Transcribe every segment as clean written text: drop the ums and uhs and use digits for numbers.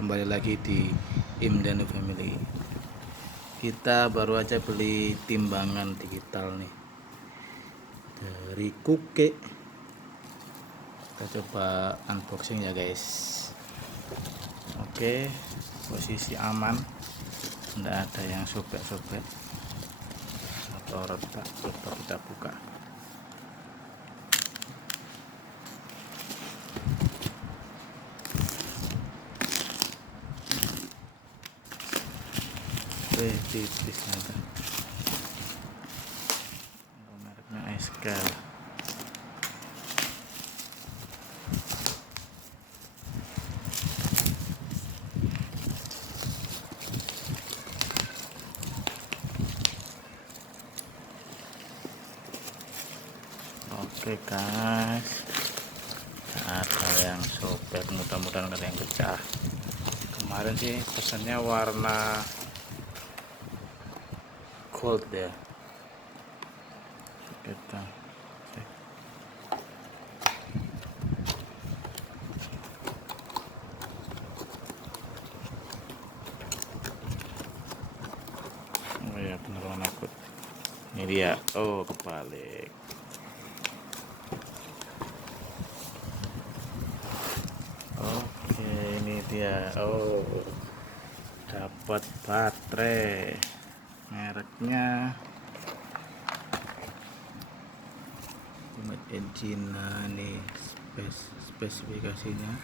kembali lagi di Imdanu Family. Kita baru aja beli timbangan digital nih dari Kuke. Kita coba unboxing ya guys. Oke, posisi aman, tidak ada yang sobek-sobek atau retak. Coba kita buka. Tipis nanti. Mereknya SK. Oke guys, ada yang sobek, mudah-mudahan ada yang pecah. Kemarin sih pesannya warna gold ya. Kita cek. Oh ya, bener warna gold. Ini dia. Oh, kebalik. Oke, ini dia. Oh, dapat baterai. Mereknya made in China nih, spesifikasinya.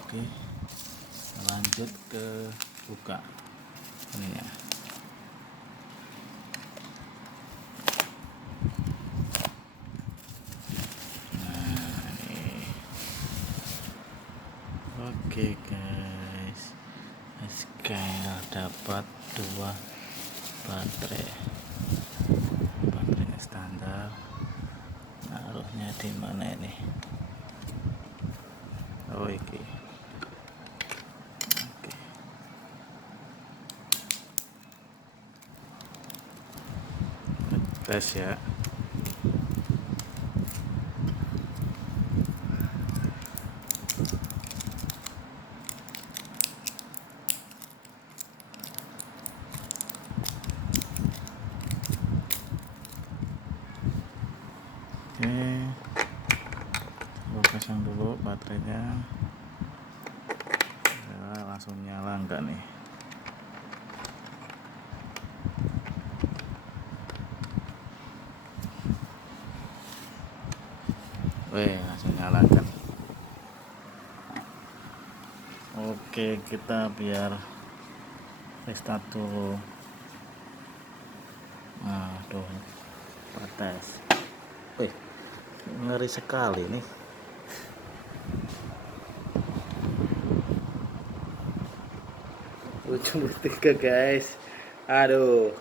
Oke, lanjut ke buka ini ya. Nah, ini. Oke guys, sekarang dapat 2 baterainya standar. Naruhnya di mana ini? Oh, iki. Oke. Tes ya. Oke, coba pasang dulu baterainya ya, langsung nyala enggak nih? Weh, langsung nyala kan. Oke, kita biar restart dulu. Aduh, panas. Wih, ngeri sekali nih. Ujung 3 guys. Aduh.